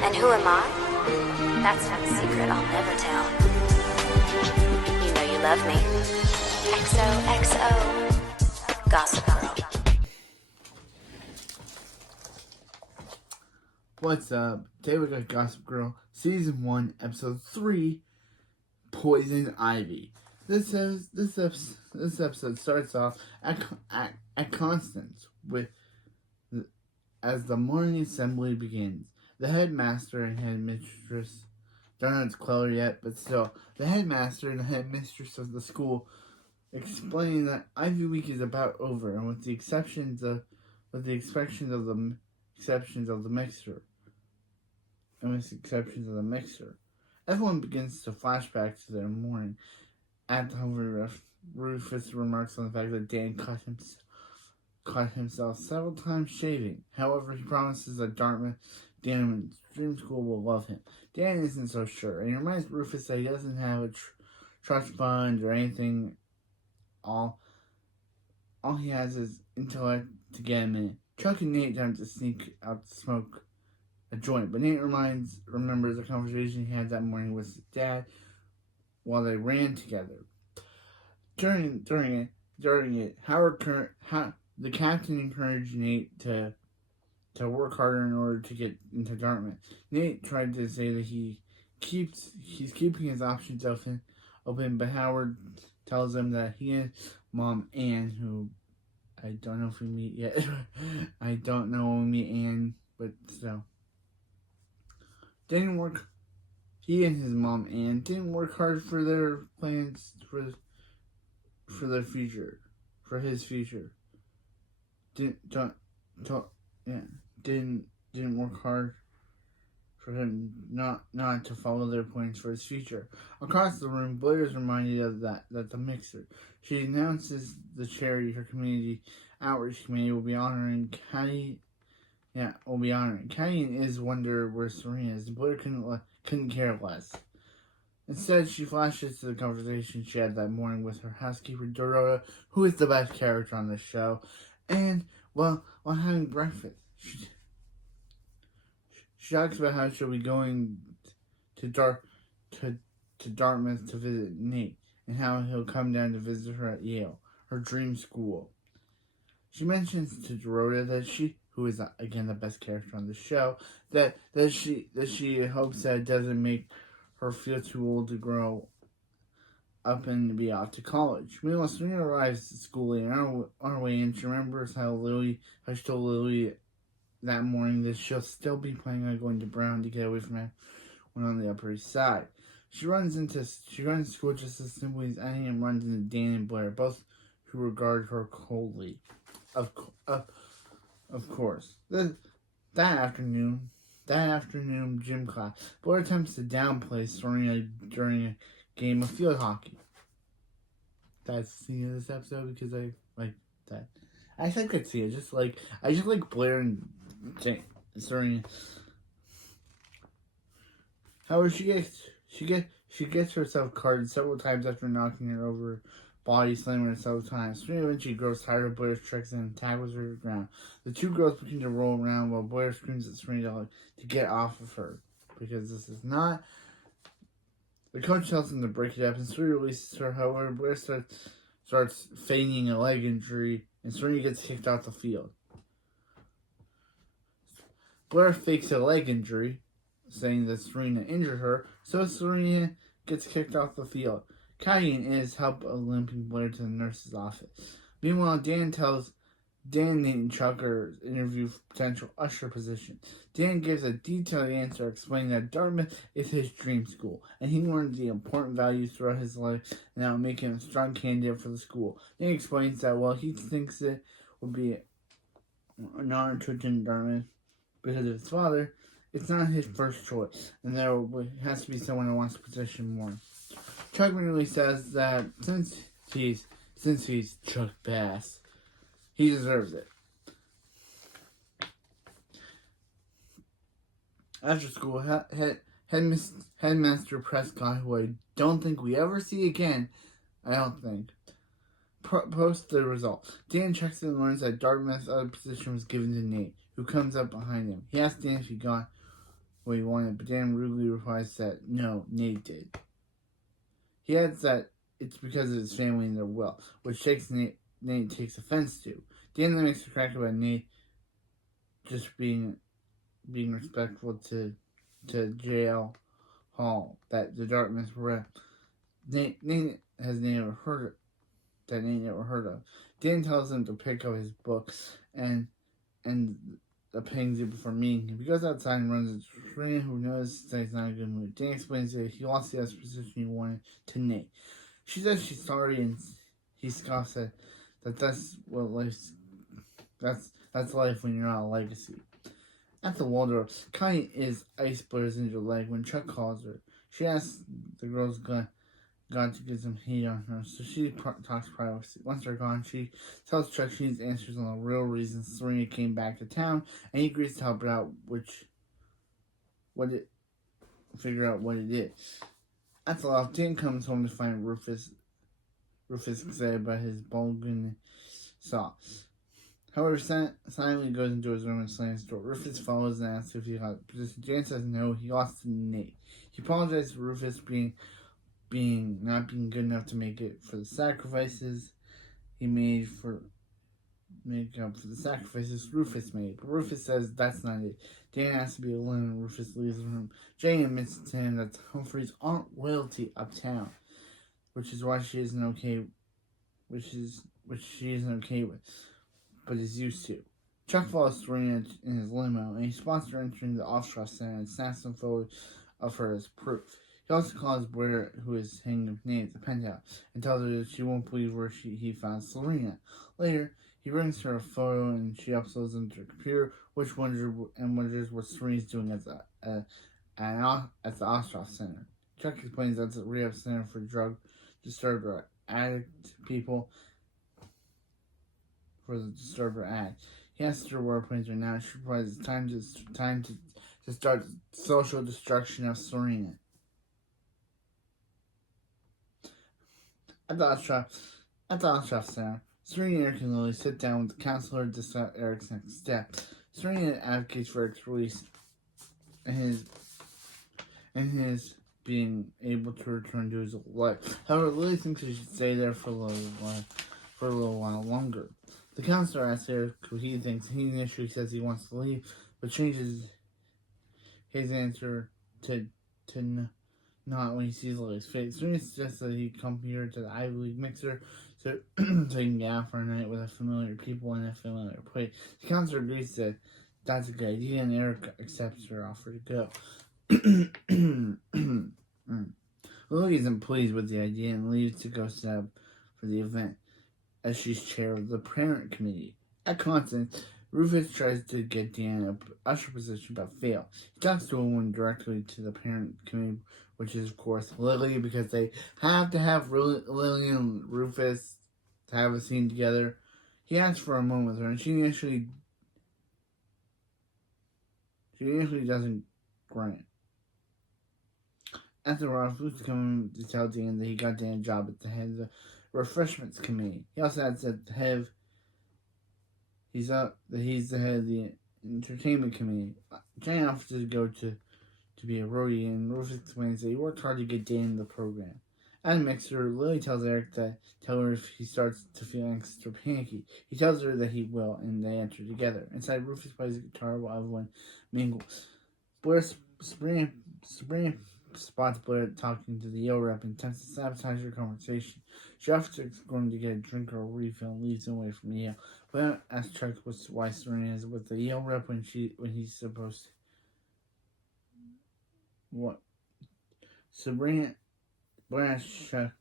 And who am I? That's not a secret I'll never tell. You know you love me. XOXO. Gossip Girl. What's up? Today we got Gossip Girl, Season 1, Episode 3, Poison Ivy. This episode starts off at Constance as the morning assembly begins. The headmaster and headmistress, don't know it's Chloe yet, but still, the headmaster and the headmistress of the school explain that Ivy Week is about over, and with the exceptions of the mixer, everyone begins to flashback to their morning. At the home, Rufus remarks on the fact that Dan caught himself several times shaving. However, he promises that Dartmouth, Dan and Dream School will love him. Dan isn't so sure, and he reminds Rufus that he doesn't have a trust fund or anything. All he has is intellect to get him in. Chuck and Nate attempt to sneak out to smoke a joint, but Nate remembers a conversation he had that morning with his dad while they ran together. During it, the captain encouraged Nate to work harder in order to get into Dartmouth. Nate tried to say that he's keeping his options open, but Howard tells him that he and Mom Ann, who I don't know if we meet yet, I don't know when we meet Ann, but still, he and his mom Ann didn't work hard for their plans for their future, for his future. Didn't work hard for him not to follow their plans for his future. Across the room, Blair is reminded of that the mixer. She announces the charity her community outreach committee will be honoring Caddy. Yeah, will be honoring Caddy and Iz wonder where Serena is. Blair couldn't care less. Instead, she flashes to the conversation she had that morning with her housekeeper, Dorota, who is the best character on the show. And, while having breakfast, she talks about how she'll be going to Dartmouth to visit Nate, and how he'll come down to visit her at Yale, her dream school. She mentions to Dorota that she, who is again the best character on the show, that she hopes that it doesn't make her feel too old to grow up and be off to college. Meanwhile, Serena arrives at school late on her way in. She remembers how she told Lily that morning that she'll still be planning on going to Brown to get away from everyone on the Upper East Side. She runs to school just as simply as Annie and runs into Dan and Blair, both who regard her coldly. Of course. That afternoon, gym class, Blair attempts to downplay Serena during a game of field hockey. That's the scene of this episode because I like that. I think I could see it. I just like Blair and Serena. However, she gets herself carded several times after knocking her over. Body slamming her several times. Serena eventually grows tired of Blair's tricks and tackles her to the ground. The two girls begin to roll around while Blair screams at Serena to get off of her, because this is not. The coach tells them to break it up, and Serena releases her. However, Blair starts feigning a leg injury, and Serena gets kicked off the field. Blair fakes a leg injury, saying that Serena injured her, so Serena gets kicked off the field. Caddy and Iz help limping Blair to the nurse's office. Meanwhile, Dan, Nate, and Chuck are interviewed for potential usher position. Dan gives a detailed answer explaining that Dartmouth is his dream school, and he learned the important values throughout his life, and that would make him a strong candidate for the school. Nate explains that while he thinks it would be an honor to attend Dartmouth because of his father, it's not his first choice, and there has to be someone who wants the position more. Chuck merely says that since he's Chuck Bass, he deserves it. After school, Headmaster Prescott, who I don't think we ever see again, posts the result. Dan checks it and learns that Dartmouth's other position was given to Nate, who comes up behind him. He asks Dan if he got what he wanted, but Dan rudely replies that no, Nate did. He adds that it's because of his family and their will, which Nate takes offense to. Dan then makes a crack about Nate just being respectful to jail hall that the Dartmouth rep Nate never heard of. Dan tells him to pick up his book and the pains it before meeting him. He goes outside and runs into Serena, who knows that he's not in a good mood. Dan explains that he lost the position he wanted to Nate. She says she's sorry, and he scoffs at that's life when you're not a legacy. At the Waldorf, Connie is ice Blair's injured leg when Chuck calls her. She asks the girls got to get some heat on her, so she talks privacy. Once they're gone, she tells Chuck she needs answers on the real reason Serena came back to town, and he agrees to help her out, figure out what it is. At the loft, Dan comes home to find Rufus excited about his bulging saw. However, silently goes into his room and slams the door. Rufus follows and asks if he got the position. Dan says no, he lost to Nate. He apologizes for Rufus not being good enough to make it for the sacrifices he made make up for the sacrifices Rufus made. But Rufus says that's not it. Dan asks to be alone and Rufus leaves the room. Jane admits to him that the Humphreys aren't royalty uptown, which she isn't okay with, but is used to. Chuck follows Serena in his limo, and he spots her entering the Offshore Center and snaps some photos of her as proof. He also calls Blair, who is hanging with Nate at the penthouse, and tells her that she won't believe where he found Serena. Later, he brings her a photo, and she uploads them to her computer, which wonders what Serena's doing at the Offshore Center. Chuck explains that's a rehab center for drug disturbed or addict people. For the disturber act. He asks her where plans are now. She replies it's time to start the social destruction of Serena. At the Ostrov Center, Serena, Eric, and Lily sit down with the counselor to discuss Eric's next step. Serena advocates for Eric's release and his being able to return to his old life. However, Lily thinks he should stay there for a little while longer. The counselor asks Eric who he thinks. He initially says he wants to leave, but changes his answer to not when he sees Lily's face. Serena suggests that he come here to the Ivy League mixer so he can get out for a night with familiar people in a familiar place. The counselor agrees that that's a good idea, and Eric accepts her offer to go. Lily isn't pleased with the idea and leaves to go set up for the event, as she's chair of the parent committee. At Constance, Rufus tries to get Dan a usher position but fails. He talks to a woman directly to the parent committee, which is, of course, Lily, because they have to have Lily and Rufus to have a scene together. He asks for a moment with her, and she initially doesn't grant. After Rufus comes to tell Dan that he got Dan a job at the head of the refreshments committee. He also adds that he's the head of the entertainment committee. Jane offers to go to be a roadie, and Rufus explains that he worked hard to get Dan in the program. At a mixer, Lily tells Eric to tell her if he starts to feel anxious or panicky. He tells her that he will, and they enter together. Inside, Rufus plays the guitar while everyone mingles. Sabrina spots Blair talking to the Yale rep and attempts to sabotage her conversation. She offers going to get a drink or a refill and leaves him away from Yale. Blair asks Chuck why Serena is with the Yale rep when he's supposed to. What? Blair asks Chuck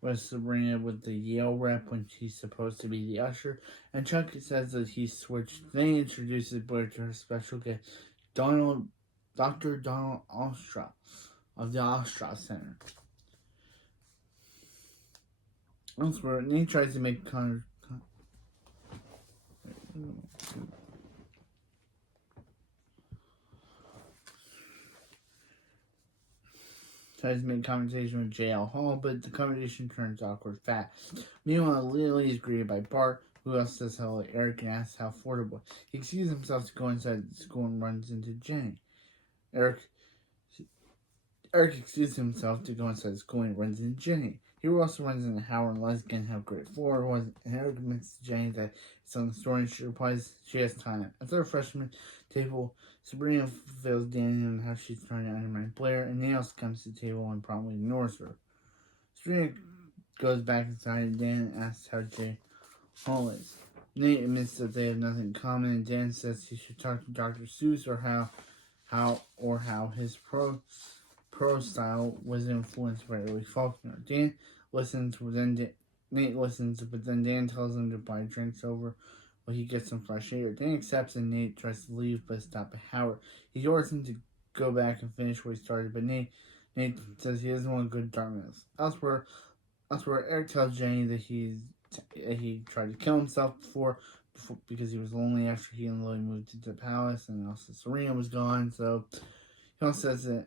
was Sabrina with the Yale rep when she's supposed to be the usher, and Chuck says that he switched. Then he introduces Blair to her special guest, Dr. Donald Ostroff of the Ostroff Center. Elsewhere, Nate tries to make conversation with J.L. Hall, but the conversation turns awkward fast. Meanwhile, Lily is greeted by Bart, Who else says hello? Eric asks how affordable. He excuses himself to go inside the school and runs into Jenny. Eric excuses himself to go inside the school and runs into Jenny. He also runs into Howard and Les again how great Florida was, and Eric admits to Jenny that it's on the story, and she replies she has time. At their freshman table, Sabrina fails Danny on how she's trying to undermine Blair, and Nails comes to the table and promptly ignores her. Sabrina goes back inside, and Dan asks how Jay Hall is. Nate admits that they have nothing in common, and Dan says he should talk to Dr. Seuss or how his pro style was influenced by early Faulkner. Dan listens, Nate listens, but then Dan tells him to buy drinks over while he gets some fresh air. Dan accepts, and Nate tries to leave, but is stopped by Howard. He orders him to go back and finish what he started, but Nate says he doesn't want to go to Dartmouth. Elsewhere, Eric tells Jenny that he tried to kill himself before because he was lonely after he and Lily moved to the palace, and also Serena was gone. So he also says that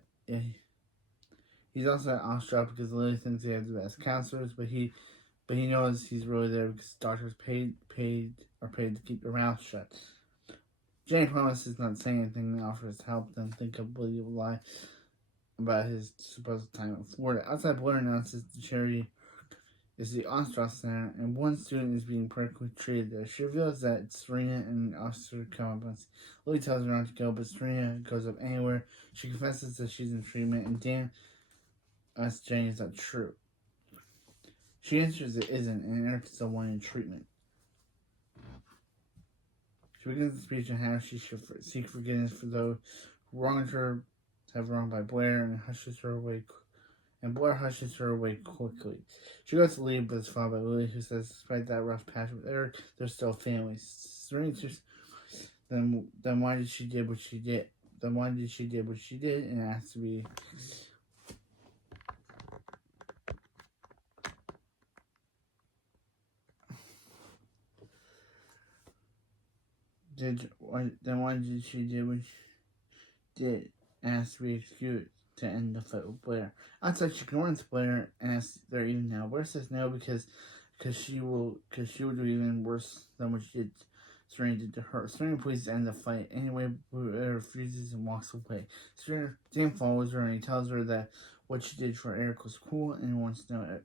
he's also at Ostrov because Lily thinks they have the best counselors, but he knows he's really there because doctors paid to keep their mouth shut. Jenny promises not to say anything and offers to help them think of a believable lie about his supposed time in Florida. Outside, Blair announces the charity is the Ostrov Center, and one student is being perfectly treated there. She reveals that it's Serena and an officer come up and Lily tells her not to go, but Serena goes up anywhere. She confesses that she's in treatment, and Dan asks Jenny is that true. She answers it isn't, and Eric is the one in treatment. She begins the speech on how she should seek forgiveness for those who wronged her, have wronged by Blair, and hushes her away. And Blair hushes her away quickly. She goes to leave, but is followed by Lily, who says, despite that rough patch with Eric, they're still family. Serena just, then why did she did what she did? Then why did she did what she did? And it has to be. Then why did she do what she did? It has to be excused to end the fight with Blair. Outside, she confronts Blair and asks if they're even now. Blair says no because she will do even worse than what she did. Serena did to her. Serena pleads to end the fight. Anyway, Blair refuses and walks away. Serena Dan follows her and he tells her that what she did for Eric was cool and wants to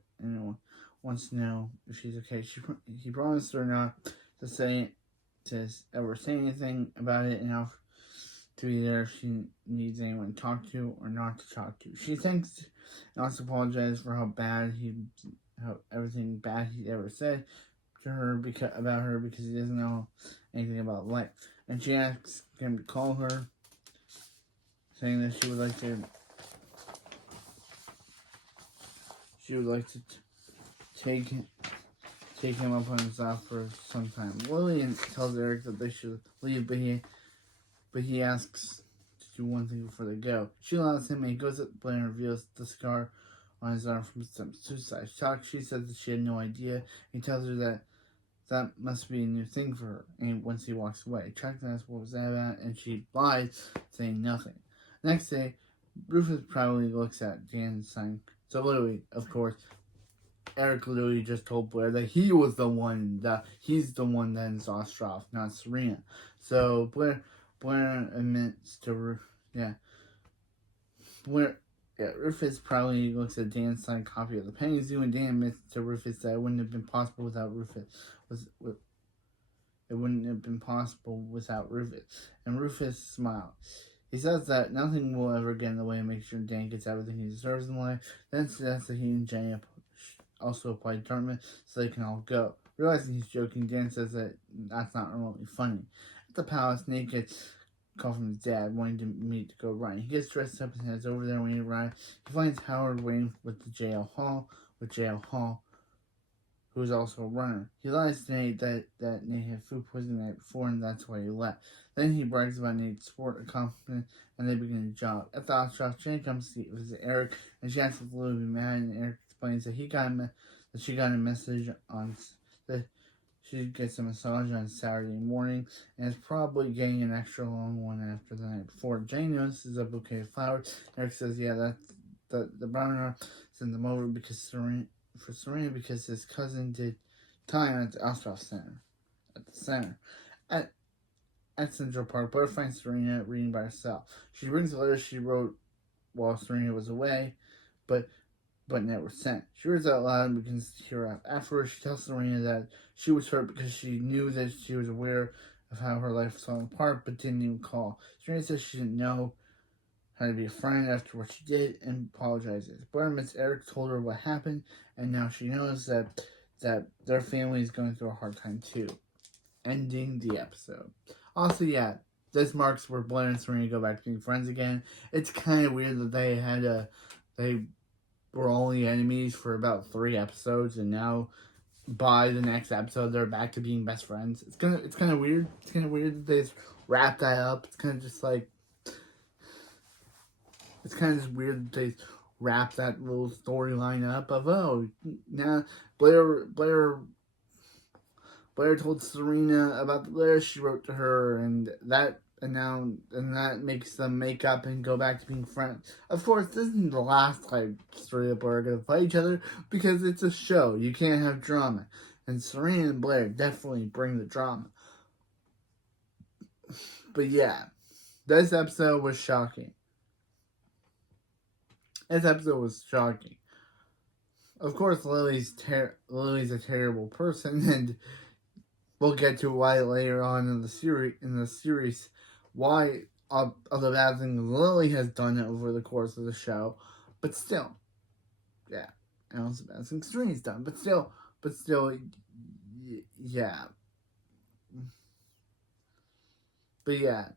know if she's okay. He promised her not to ever say anything about it and how to be there if she needs anyone to talk to or not to talk to. She thanks and also apologizes for how everything bad he ever said to her about her because he doesn't know anything about life. And she asks him to call her, saying that she would like to take him up on his offer sometime. Lillian tells Eric that they should leave, but he asks to do one thing before they go. She allows him, and he goes up to Blair and reveals the scar on his arm from some suicide shock. She says that she had no idea. He tells her that must be a new thing for her. And once he walks away, Chuck asks what was that about, and she lies, saying nothing. Next day, Rufus probably looks at Dan's sign. So literally, of course, Eric literally just told Blair that he's the one that is Ostrov, not Serena. So Blair admits to Rufus probably looks at Dan's signed copy of the Penny Zoo, and Dan admits to Rufus that it wouldn't have been possible without Rufus. It wouldn't have been possible without Rufus. And Rufus smiles. He says that nothing will ever get in the way of making sure Dan gets everything he deserves in life, then suggests that he and Jenny also apply to Dartmouth so they can all go. Realizing he's joking, Dan says that that's not remotely funny. At the palace, Nate gets a call from his dad wanting to meet to go running. He gets dressed up and heads over there. When he arrives, he finds Howard waiting with J.L. Hall, who is also a runner. He lies to Nate that Nate had food poisoning the night before and that's why he left. Then he brags about Nate's sport accomplishment and they begin a jog. At the Ostrov, Jenny comes to visit Eric and she asks if Lily will be mad, and Eric explains that she got a message on that she gets a massage on Saturday morning and is probably getting an extra long one after the night before. Jenny notices a bouquet of flowers. Eric says, yeah, that's the browner sent them over because Serena because his cousin did time at the Ostrov Center. at the center. At Central Park, Blair finds Serena reading by herself. She brings the letter she wrote while Serena was away, but never sent. She reads out loud and begins to tear up. Afterwards, she tells Serena that she was hurt because she knew that she was aware of how her life was falling apart, but didn't even call. Serena says she didn't know how to be a friend after what she did and apologizes. Blair admits Eric told her what happened, and now she knows that their family is going through a hard time too. Ending the episode. Also, yeah, this marks where Blair and Serena go back to being friends again. It's kind of weird that they were only enemies for about 3 episodes, and now by the next episode they're back to being best friends. It's kind of weird. It's kind of weird that they just wrap that up. It's kind of just like it's kind of just weird that they wrap that little storyline up of now Blair told Serena about the letter she wrote to her, and that makes them make up and go back to being friends. Of course, this isn't the last time Serena and Blair are going to fight each other, because it's a show. You can't have drama. And Serena and Blair definitely bring the drama. But yeah, this episode was shocking. Of course, Lily's a terrible person, and we'll get to why later on in the series, why of the bad things Lily has done over the course of the show. But still, yeah, and also bad things Serena's done. But still, yeah. But yeah.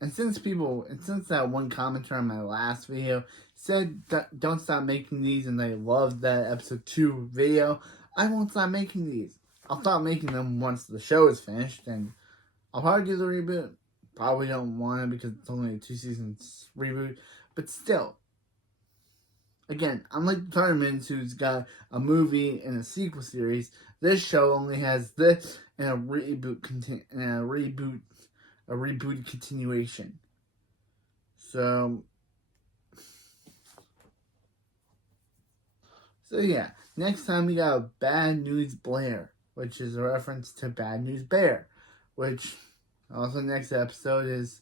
And since that one commenter on my last video said that don't stop making these, and they loved that episode 2 video, I won't stop making these. I'll stop making them once the show is finished, and I'll probably do the reboot. Probably don't want to because it's only a 2 seasons reboot, but still. Again, unlike the Tournaments, who's got a movie and a sequel series, this show only has this and a rebooted continuation. So yeah, next time we got Bad News Blair, which is a reference to Bad News Bear, which also next episode is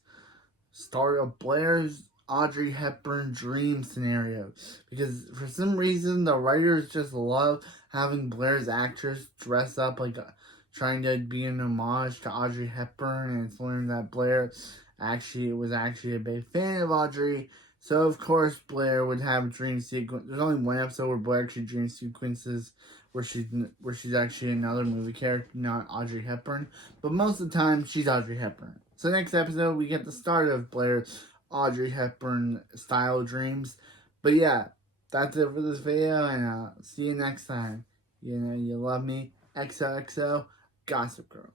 start of Blair's Audrey Hepburn dream scenario, because for some reason the writers just love having Blair's actress dress up like trying to be an homage to Audrey Hepburn, and it's learned that Blair was actually a big fan of Audrey. So of course Blair would have dream sequence. There's only one episode where Blair actually dream sequences where she's actually another movie character, not Audrey Hepburn. But most of the time she's Audrey Hepburn. So next episode we get the start of Blair's Audrey Hepburn style dreams. But yeah, that's it for this video, and see you next time. You know you love me. XOXO Gossip Girl.